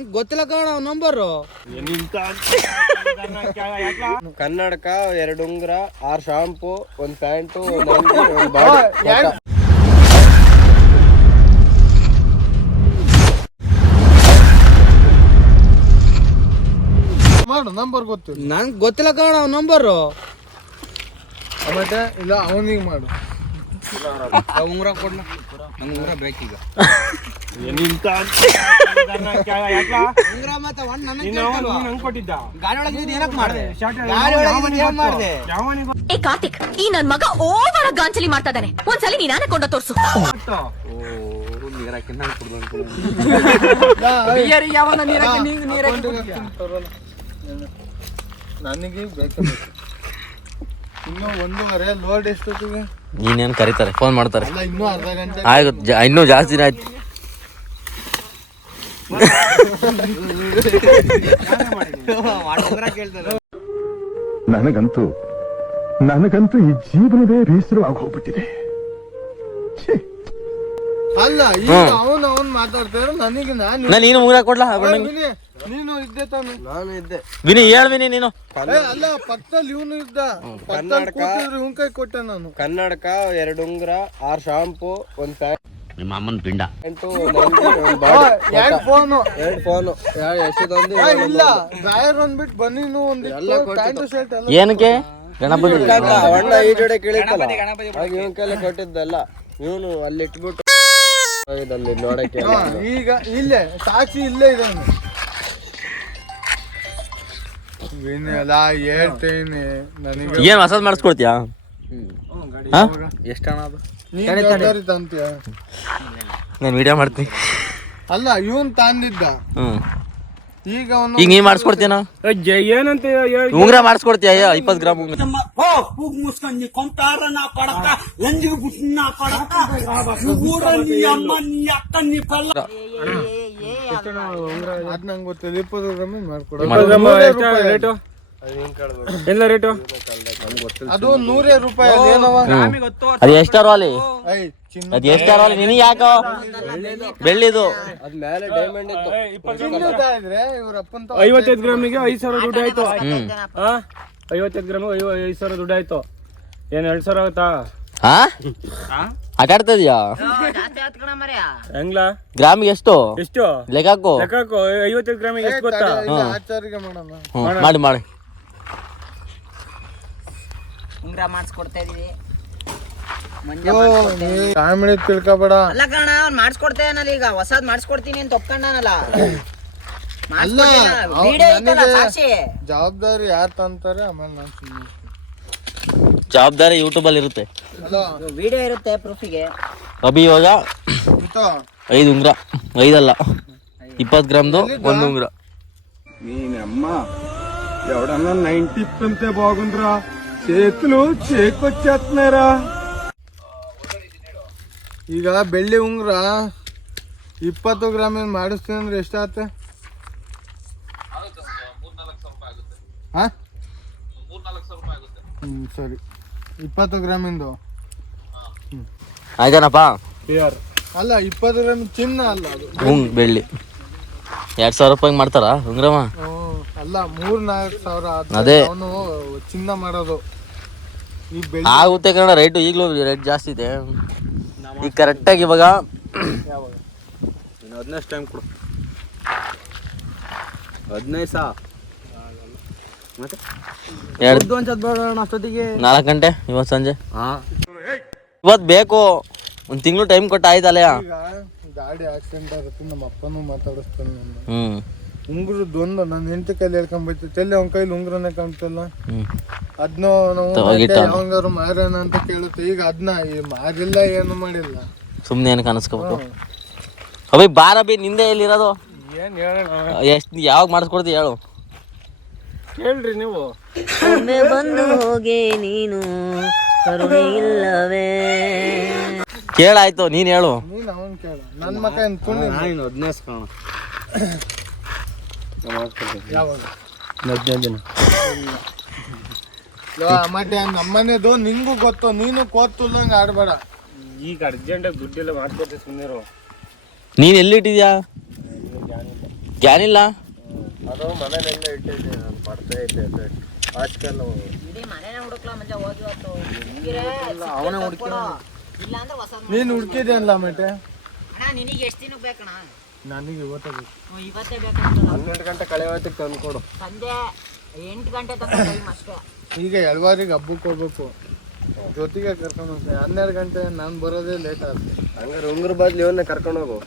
ನಂಗೆ ಗೊತ್ತಿಲ್ಲ ಕಣ ನಂಬರು. ಕನ್ನಡಕ 2 ಉಂಗುರ 6 ಶಾಂಪು 1 ಪ್ಯಾಂಟು ಮಾಡು ನಂಬರ್ ಗೊತ್ತಿಲ್ಲ. ನಂಗೆ ಗೊತ್ತಿಲ್ಲ ಕಣ ನಂಬರು. ಮತ್ತೆ ಇಲ್ಲ ಅವನಿಗೆ ಮಾಡು. ಉಂಗುರ ಕೊಡ್ಲ, ನಂಗೆ ಉಂಗುರ ಬೇಕೀಗ. ಉಂಗುರ ಮತ್ತೆ ಗಾಡಿ ಒಳಗೆ ಏನಕ್ಕೆ ಮಾಡಿದೆ? ಏ ಕಾರ್ತಿಕ್, ಈ ನನ್ ಮಗ ಓವರ ಗಾಂಚಲಿ ಮಾಡ್ತಾ ಇದ್ದಾನೆ. ಒಂದ್ಸಲಿ ನೀನ್ ಕೊಂಡ ತೋರ್ಸು. ನನಗೆ ಬೇಕು. ಇನ್ನು 1:30 ಲೋಡ್ ಎಷ್ಟೊತ್ತಿಗೆ? ನೀನೇನು ಕರೀತಾರೆ, ಫೋನ್ ಮಾಡ್ತಾರೆ. ಅಲ್ಲ ಇನ್ನೂ ಅರ್ಧ ಗಂಟೆ ಆಯ್ತು, ಇನ್ನೂ ಜಾಸ್ತಿ ದಿನ ಆಯ್ತು. ನನಗಂತೂ ಈ ಜೀವನವೇ ಬೇಸರವಾಗಿ ಹೋಗ್ಬಿಟ್ಟಿದೆ. ಅಲ್ಲ ಈಗ ಅವನ್ ಮಾತಾಡ್ತಾರೆ ನನಗೆ. ನೀನು ಉಂಗುರ ಕೊಡ್ಲಾ? ನೀನು ಇದ್ದೆ ತಾನು? ನಾನು ಇದ್ದೆ. ವಿನಿ ಹೇಳ್ ವಿನಿ ನೀನು. ಅಲ್ಲ ಪಕ್ಕದಲ್ಲಿ ಇವನು ಇದ್ದ. ಇವನ್ ಕೈ ಕೊಟ್ಟೆ ನಾನು. ಕನ್ನಡಕ 2 ಉಂಗುರ 6 ಶಾಂಪು 1 ಪ್ಯಾಂಟ್. ನಿಮ್ಮ ಅಮ್ಮನ ಪಿಂಡ. 2 ಫೋನು ಎಷ್ಟೊಂದು ಇಲ್ಲ ಗಾಯರ್ ಅಂದ್ಬಿಟ್ಟು ಬನ್ನಿನು ಒಂದು ಶರ್ಟ್ ಎಲ್ಲ. ಏನಕ್ಕೆ? ಗಣಪತಿ ಅಣ್ಣ ಈ ಜೋಡೆ ಕೇಳಿದ್ದಲ್ಲ, ಹಾಗೆ ಇವನ್ ಕೈಲಿ ಕೊಟ್ಟಿದ್ದಲ್ಲ. ಇವನು ಅಲ್ಲಿ ಇಟ್ಬಿಟ್ಟು ಅಲ್ಲಿ ನೋಡಕ್ಕೆ. ಈಗ ಇಲ್ಲೇ ಸಾಕ್ಷಿ ಇಲ್ಲೇ ಇದೆ. ಎಲ್ಲ ಹೇಳ್ತೇನೆ ನನಗೆ. ಏನ್ ಹೊಸದ್ ಮಾಡಿಸ್ಕೊಡ್ತೀಯಾ? ಎಷ್ಟಣ ಅದು? ಅಂತೀಯ? ನಾನು ವಿಡಿಯೋ ಮಾಡ್ತೀನಿ. ಅಲ್ಲ ಇವನ್ ತಂದಿದ್ದ. ಈಗ ಈಗ ನೀ ಮಾಡಿಸ್ಕೊಡ್ತೀನ? ಏನಂತ ಉಂಗುರ ಮಾಡಿಸ್ಕೊಡ್ತೀಯ? 20 ಗ್ರಾಮ್ ಉಂಗುರ. ಅದ್ ನಂಗೆ ಗೊತ್ತಿಲ್ಲ. 20 ಗ್ರಾಮ್ ಮಾಡ್ಕೊಡ. ಎಲ್ಲ ರೇಟು ಅದು 100 ರೂಪಾಯಿ. ಅದು ಎಷ್ಟಾರು ಅಲ್ಲಿ? ಅದು ಎಷ್ಟಾರು ಅಲ್ಲಿ? ನಿನಗೆ ಯಾಕೋ ಬೆಳ್ಳಿದು ಅದ್ ಮೇಲೆ ಡೈಮಂಡ್ ಇತ್ತು. 55 ಗ್ರಾಮಿಗೆ 5,000 ದುಡ್ಡು ಆಯ್ತು. 55 ಗ್ರಾಮಿಗೆ 5,000 ದುಡ್ಡು ಆಯ್ತು. ಏನ್ 2,000 ಆಗುತ್ತಾ? ಆಟ ಆಡ್ತದ್ಯಾ? ಹೆಂಗ್ಲಾ? ಗ್ರಾಮಿಗೆ ಎಷ್ಟು ಎಷ್ಟು ಲೆಕ್ಕಾಕು? 55 ಗ್ರಾಮಿಗೆ ಎಷ್ಟು ಗೊತ್ತಾ? ಆಚಾರಿಗೆ ಮಾಡೋಣ. ಮಾಡಿ ಮಾಡಿ. ಉಂಗ್ರ ಮಾಡಿಸ್ಕೊಡ್ತಾ ಇದೀವಿ. ಕಾಮಿಡಿ ತಿಳ್ಕೊಬೇಡ. ಅಲ್ಲ ಕಣ, ಅವ್ನು ಮಾಡಿಸ್ಕೊಡ್ತೇನಲ್ಲ. ಈಗ ಹೊಸದ್ ಮಾಡಿಸ್ಕೊಡ್ತೀನಿ ಅಂತ ಒಪ್ಕೊಂಡನಲ್ಲ. ಜವಾಬ್ದಾರಿ ಯಾರು ತಂತಾರೆ. ಆಮೇಲೆ ನಾನು ಸುಮ್ಮನೆ ಜವಾಬ್ದಾರಿ ಯೂಟ್ಯೂಬ್ ಅಲ್ಲಿ ಇರುತ್ತೆ, ವಿಡಿಯೋ ಇರುತ್ತೆ ಪ್ರೂಫಿಗೆ. ಅಭಿ ಇವಾಗ 5 ಉಂಗುರ, 5 అల్ల 20 గ్రామ్ದು 1 ఉంగర. నేనమ్మ ఎవడన్నా 90 పెంతే బాగుండ్రా, చేతులు చేకొచ్చేస్తున్నారా. ಈಗ ಬೆಳ್ಳಿ ಉಂಗುರ 20 ಗ್ರಾಮ್ ಮಾಡಿಸ್ತೀನಿ ಅಂದ್ರೆ ಎಷ್ಟಾಗುತ್ತೆ? ಸರಿ 20 ಗ್ರಾಮಿಂದು ಆಯ್ತಾನಪ್ಪ. ಅಲ್ಲ 20 ಗ್ರಾಮ್ ಚಿನ್ನ ಅಲ್ಲ ಅದು ಬೆಳ್ಳಿ. 2,000 ರೂಪಾಯಿ ಮಾಡ್ತಾರ ಉಂಗ್ರಮ? ಅಲ್ಲ 3-4 ಸಾವಿರ ಅದೇ ಅವನು ಚಿನ್ನ ಮಾಡೋದು. ಈ ಬೆಳ್ಳಿ ಆಗುತ್ತೆ ಕನ್ನಡ. ರೇಟು ಈಗಲೂ ರೇಟ್ ಜಾಸ್ತಿ ಇದೆ. ಈಗ ಕರೆಕ್ಟಾಗಿ ಇವಾಗ 15 ಟೈಮ್ ಕೊಡು. 15 ಮತ್ತೆ 4 ಗಂಟೆ ಇವತ್ತು ಸಂಜೆ. ಇವತ್ತು ಬೇಕು, 1 ತಿಂಗಳು ಟೈಮ್ ಕೊಟ್ಟ ಆಯ್ತಲ್ಲ. ಗಾಡಿ ಆಕ್ಸಿಡೆಂಟ್ ಆಗುತ್ತೆ. ನಮ್ಮ ಅಪ್ಪನೂ ಮಾತಾಡಿಸ್ತಾನೆ. ಉಂಗುರದೊಂದು ನನ್ನ ಹೆಂಡತಿ ಕೈಲಿ ಹೇಳ್ಕೊಂಬೈತಿ. ಅವ್ನ ಕೈಲಿ ಉಂಗುರನೇ ಕಾಣ್ತಲ್ಲ. ಅದನ್ನ ಯಾವಂಗಾರು ಮಾರೋಣ ಅಂತ ಕೇಳುತ್ತೆ. ಈಗ ಅದನ್ನ ಮಾರಿಲ್ಲ, ಏನು ಮಾಡಿಲ್ಲ. ಸುಮ್ಮನೆ ಏನು ಕಾಣಿಸ್ಕೋಬೇಕು. ಅಭಿ ಬಾರ ಬಿ, ನಿಂದೆ ಎಲ್ಲಿರೋದು? ಏನ್ ಹೇಳೋಣ? ಎಷ್ಟು ಯಾವಾಗ ಮಾಡಿಸ್ಕೊಡ್ತೀವಿ ಹೇಳು? ಕೇಳ್ರಿ ನೀವು. ಒಮ್ಮೆ ಬಂದು ಹೋಗೆ ನೀನು ಕರುಣೆ ಇಲ್ಲವೇ? ಕೇಳಾಯ್ತು, ನೀನ್ ಹೇಳು. ನೀನ್ ಅವನ್ ಕೇಳ. ನನ್ನ ಮಕ್ಕ ಏನು ತುಣಿ? 15 ಕಾಣ. ಯಾವಾಗ? 15 ದಿನ. ಮತ್ತೆ ನಮ್ಮನೆದು ನಿಂಗೂ ಗೊತ್ತು. ನೀನು ಕೋತುಲ್ಲಂಗೆ ಆಡ್ಬೇಡ. ಈಗ ಅರ್ಜೆಂಟಾಗಿ ದುಡ್ಡೆಲ್ಲ ಮಾಡ್ಕೊಡ್ತೀವಿ, ಸುಮ್ಮನೆ. ನೀನ್ ಎಲ್ಲಿಟ್ಟಿದ್ಯಾ? ಕ್ಯಾನ್ ಇಲ್ಲ. ಅದು ಮನೇಲೆಲ್ಲ ಇಟ್ಟಿದ್ದೆ ನಾನು ಪಡ್ತಾ ಇದ್ದೆ ಆಚೆಲ್ಲ ಇಡೀ ಮನೇನ ಹುಡುಕ್ಲಾ ಮಂಜ ಹೋಗಿ ಇವತ್ತು ಅವನೇ ಹುಡುಕಿ ಇಲ್ಲ ಅಂದ್ರೆ ಹೊಸದ್ ನೀನು ಹುಡುಕಿದೆ ಅಲ್ಲ ಮತ್ತೆ ಅಣ್ಣ ನಿನಗೆ ಎಷ್ಟು ದಿನಕ್ಕೆ ಬೇಕಣ್ಣ? ನನಗೆ ಇವತ್ತೇ ಬೇಕು. ಇವತ್ತೇ ಬೇಕಂತ 12 ಗಂಟೆ ಕಳೆಯೋದಕ್ಕೆ ತಂದ್ಕೊಡು. ಸಂಜೆ 8 ಗಂಟೆ ತನಕ ಟೈಮ್ ಅಷ್ಟೇ. ಈಗ ಎಳ್ವಾರಿಗೆ ಹಬ್ಬಕ್ಕೆ ಹೋಗ್ಬೇಕು, ಜೊತೆಗೆ ಕರ್ಕೊಂಡು ಹೋಗ್ತೀನಿ. 12 ಗಂಟೆ ನಾನು ಬರೋದೇ ಲೇಟ್ ಆಗುತ್ತೆ. ಹಂಗಾರೆ ಉಂಗುರ ಬಾದ್ಲಿ ಇವನ್ನೇ ಕರ್ಕೊಂಡು ಹೋಗು.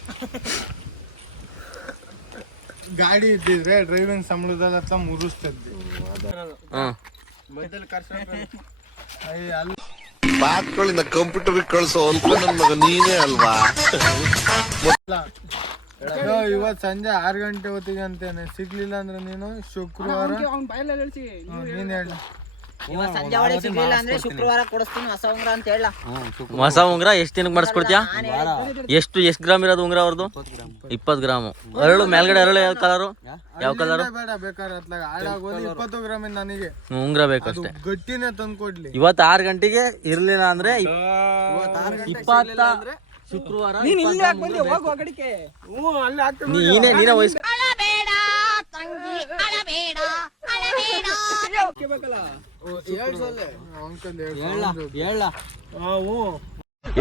ಗಾಡಿ ಇದ್ದಿದ್ರೆ ಡ್ರೈವಿಂಗ್ ಸಂಬಳದಲ್ಲಿ ಹತ್ರ ಮುರಿಸ್ತಿದ್ದೆ. ಅಲ್ಲಿ ಬಾತ್ಗಳಿಂದ ಕಂಪ್ಯೂಟರ್ ಕಳ್ಸೋ ಅಂತ ನನ್ನ ಮಗ ನೀನೇ ಅಲ್ವಾ? ಇವತ್ತು ಸಂಜೆ 6 ಗಂಟೆ ಹೊತ್ತಿಗೆ ಅಂತೇನೆ. ಸಿಗ್ಲಿಲ್ಲ ಅಂದ್ರೆ ನೀನು ಶುಕ್ರವಾರ ನೀನ್ ಹೇಳ. ಇವತ್ತು ಸಂಜೆ ಒಳಗೆ ಸಿಗ್ಲಿಲ್ಲ ಅಂದ್ರೆ ಶುಕ್ರವಾರ ಕೊಡಿಸ್ತೀನಿ ಹೊಸ ಉಂಗ್ರ ಅಂತ ಹೇಳ. ಹೊಸ ಉಂಗ್ರ ಎಷ್ಟು ದಿನಕ್ಕೆ ಮಾಡಿಸ್ಕೊಡ್ತೀಯಾ? ಎಷ್ಟು ಗ್ರಾಮ್ ಇರೋದು ಉಂಗ್ರ ಅವ್ರದ್ದು? 20 ಗ್ರಾಮು. ಅರಳು ಮೇಲ್ಗಡೆ ಅರಳು ಯಾವ ಕಲರು? ಯಾವ ಕಲರು? ಬೇಡ ಬೇಕಾದ್ರೆ ಅತ್ಲಾಗ ಹಾಳಾಗೋದು 20 ಗ್ರಾಮ್ ನನಗೆ ಉಂಗ್ರ ಬೇಕಷ್ಟೇ. ಗಟ್ಟಿನೇ ತಂದ್ಕೊಡ್ಲಿ. ಇವತ್ತು 6 ಗಂಟೆಗೆ ಇರ್ಲಿಲ್ಲ ಅಂದ್ರೆ 20 ಶುಕ್ರವಾರ ನೀನೇ ವಯಸ್ಸು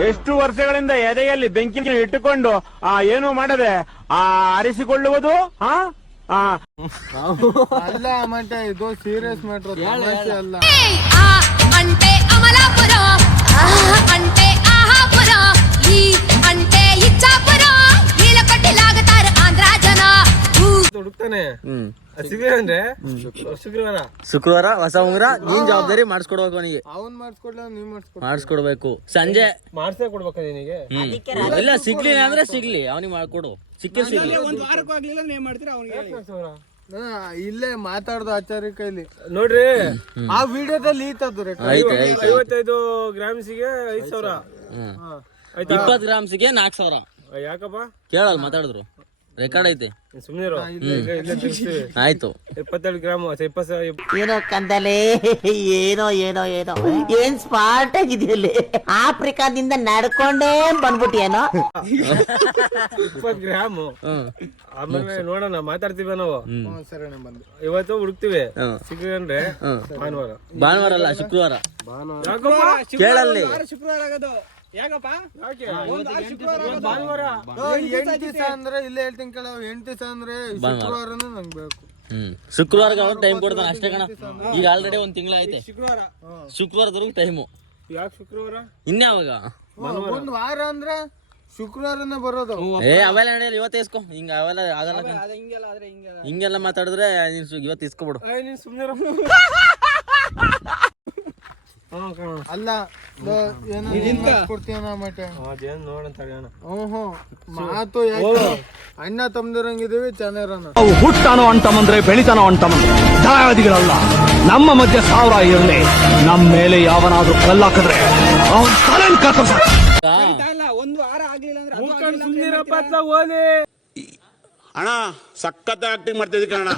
ಎಷ್ಟು ವರ್ಷಗಳಿಂದ ಎದೆಯಲ್ಲಿ ಬೆಂಕಿ ಇಟ್ಟುಕೊಂಡು ಏನು ಮಾಡದೆ ಆರಿಸಿಕೊಳ್ಳುವುದು. ಅಲ್ಲ ಮತ್ತೆ ಇದು ಸೀರಿಯಸ್ ಮ್ಯಾಟ್ರ್ ಅಲ್ಲ. అంటే అమలాపురం అంటే ఆహాపురం ఈ అంటే ఇచ్చాపురం వీళ్ళ కొట్టి లాగుతారు ఆంధ్ర జన ಹುಡುಕ್ತಾನೆ ಅಂದ್ರೆ ಶುಕ್ರವಾರ ಹೊಸ ಉಂಗ್ರ ನೀನ್ ಜವಾಬ್ದಾರಿ ಮಾಡಿಸ್ಕೊಡ್ಬೇಕು ಅವನಿಗೆ. ಅವ್ನ್ ಮಾಡಿಸ್ಕೊಡ್ಲ ನೀವ್ ಮಾಡಿಸ್ಕೊಡ್ಬೇಕು. ಸಂಜೆ ಮಾಡ್ಸೇ ಕೊಡ್ಬೇಕ ನಿನಗೆ. ಇಲ್ಲ ಸಿಗ್ಲಿಲ್ಲ ಅಂದ್ರೆ ಸಿಗ್ಲಿ, ಅವನಿಗೆ ಮಾಡ್ಕೊಡು. ಸಿಕ್ಕೇ ಸಿಗ್ಲಿ. ಇಲ್ಲೇ ಮಾತಾಡ್ದು ಆಚಾರ್ಯ ಕೈಲಿ ನೋಡ್ರಿ ಆ ವಿಡಿಯೋದಲ್ಲಿ ಈತದ್ದು 55 ಗ್ರಾಮ್ಸಿಗೆ 5,000. 20 ಗ್ರಾಮ್ಸ್ಗೆ 4,000. ಯಾಕಪ್ಪ ಕೇಳಲ್ಲ, ಮಾತಾಡಿದ್ರು ರೆಕಾರ್ಡ್ ಐತೆ. ಸುಮ್ನೆ ಆಯ್ತು. 27 ಗ್ರಾಮ್ 20. ಏನೋ ಕಂದಲೆ ಏನೋ ಏನೋ ಏನೋ ಏನ್ ಸ್ಮಾರ್ಟ್ ಆಗಿದೆಯಲ್ಲಿ. ಆಫ್ರಿಕಾದಿಂದ ನಡ್ಕೊಂಡೇ ಬಂದ್ಬಿಟ್ಟಿಯೇನೋ. 20 ಗ್ರಾಮ್. ಆಮೇಲೆ ನೋಡೋಣ, ಮಾತಾಡ್ತೀವಿ ನಾವು. ಸರಿ ಬಂದು ಇವತ್ತು ಹುಡುಕ್ತಿವಿ. ಸಿಗ್ರೆ ಭಾನುವಾರ ಅಲ್ಲ, ಶುಕ್ರವಾರ. ಕೇಳಲ್ಲಿ ಭಾನುವಾರ 8 ದಿವಸ ಅಂದ್ರೆ ಇಲ್ಲೇ ಹೇಳ್ತೀನಿ ಕೆಲವು 8 ದಿವಸ ಅಂದ್ರೆ ಶುಕ್ರವಾರನೂ ನಂಗೆ ಬೇಕು. ಶುಕ್ರವಾರ ಟೈಮ್ ಕೊಡ್ತಾನೆ ಅಷ್ಟೇ ಕಣ. ಈಗ ಆಲ್ರೆಡಿ 1 ತಿಂಗಳ ಐತೆ. ಶುಕ್ರವಾರದವರೆಗೂ ಟೈಮು. ಯಾಕೆ ಶುಕ್ರವಾರ? ಇನ್ಯಾವಾಗ? 1 ವಾರ ಅಂದ್ರೆ ಶುಕ್ರವಾರನೇ ಬರೋದು. ಅವೆಲ್ಲ ನಡೆಯಲ್ಲ, ಇವತ್ತು ಇಸ್ಕೊ. ಹಿಂಗ ಅವೆಲ್ಲ ಆಗಲ್ಲ. ಹಿಂಗೆಲ್ಲ ಮಾತಾಡಿದ್ರೆ ಇವತ್ತು ಇಸ್ಕೊಬಿಡು. ನೀನ್ ಸುಮ್ನೆ ಅಲ್ಲ ಕೊಡ್ತೀನ ಮತ್ತೆ ನೋಡಂತ ಮಾತು ಅಣ್ಣ ತಮ್ಮದಿರಂಗಿದೀವಿ ಚೆನ್ನಾರನ. ಹುಟ್ಟಾನೋ ಅಂಟಮಂದ್ರೆ ಬೆಳಿತಾನೋ ಅಂಟಮಂದ್ರೆ ದಾಯಾದಿಗಳಲ್ಲ. ನಮ್ಮ ಮಧ್ಯೆ 1000 ಇರಲಿ, ನಮ್ಮ ಮೇಲೆ ಯಾವನಾದ್ರೂ ಕಲ್ಲಾಕಿದ್ರೆ ಅವನ್ ತಲೆನ್ ಕತ್ತರಿಸ. ಅಣ್ಣ ಸಖತ್ ಆಕ್ಟಿಂಗ್ ಮಾಡ್ತಿದ್ದಿ ಕಣ.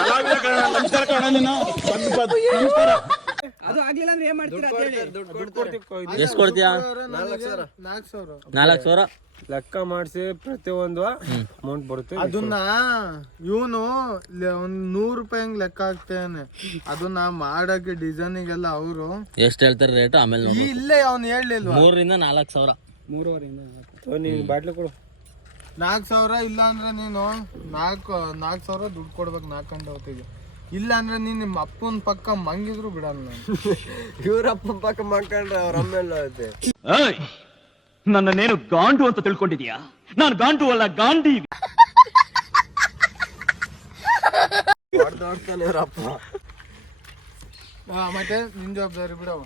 ಕಲಾವಿದ ಕಣ. ನಮಸ್ಕಾರ ಕಣ. ನೀನು ನಮಸ್ಕಾರ. ಎಷ್ಟು ಕೊಡ್ತೀಯಾ? 4,000 ಲೆಕ್ಕ ಮಾಡಿಸಿ ಪ್ರತಿಯೊಂದು ಅಮೌಂಟ್ ಬರುತ್ತೆ. ಅದನ್ನ ಇವನು ಒಂದ್ 100 ರೂಪಾಯಿ ಹಂಗ್ ಲೆಕ್ಕ ಹಾಕ್ತೇನೆ. ಅದನ್ನ ಮಾಡಕ್ಕೆ ಡಿಸೈನಿಗೆಲ್ಲ ಅವರು ಎಷ್ಟು ಹೇಳ್ತಾರೆ ರೇಟ್? ಆಮೇಲೆ ಇಲ್ಲೇ ಅವ್ನು ಹೇಳಲಿಲ್ವಾ? 3,000 ಇಂದ 4,000. 3,500 ಬಾಟ್ಲಿ ಕೊಡು. 4,000 ಇಲ್ಲ ಅಂದ್ರೆ ನೀನು 4,000 ದುಡ್ಡು ಕೊಡ್ಬೇಕು 4 ಗಂಟೆ ಹೊತ್ತಿಗೆ. ಇಲ್ಲ ಅಂದ್ರೆ ನೀನ್ ನಿಮ್ಮ ಅಪ್ಪನ ಪಕ್ಕ ಮಂಗಿದ್ರು ಬಿಡಲ್ಲ ನಾನು. ಇವ್ರಪ್ಪನ ಪಕ್ಕ ಮಾಡ್ಕೊಂಡ್ರೆ ಅವ್ರ ಅಮ್ಮೆಲ್ಲ ಐತೆ. ನನ್ನೇನು ಗಾಂಡು ಅಂತ ತಿಳ್ಕೊಂಡಿದ್ಯಾ? ನಾನು ಗಾಂಡು ಅಲ್ಲ, ಗಾಂಡಿ. ನೋಡ್ತಾನೆ ಇವ್ರಪ್ಪ. ಮತ್ತೆ ನಿನ್ ಜವಾಬ್ದಾರಿ ಬಿಡವ.